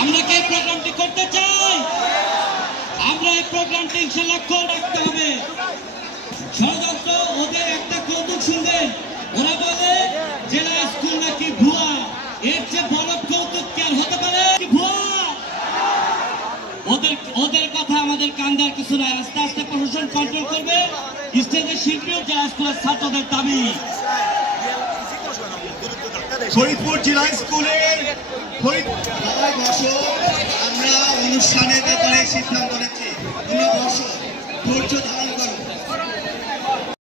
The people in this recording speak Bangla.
আমরা কি প্রোগ্রামটি করতে চাই? আমরা এই প্রোগ্রামটি ইনশাআল্লাহ করে রাখতে হবে। ষড়যন্ত্র ওদের একটা কৌতুক শুনবেন, ওরা বলে জেলা স্কুল নাকি ভুয়া। এর চেয়ে বড় কৌতুক কি আর হতে পারে? ভুয়া। ওদের কথা আমাদের কান দেওয়ার কিছু নাই। আস্তে আস্তে প্রশাসন কন্ট্রোল করবে। স্টেজের শিল্পীও জেলা স্কুলের ছাত্রদের দাবি। ফরিদপুর জেলা স্কুলের আমরা অনুষ্ঠানের ব্যাপারে সিদ্ধান্ত নিচ্ছি। ধৈর্য ধারণ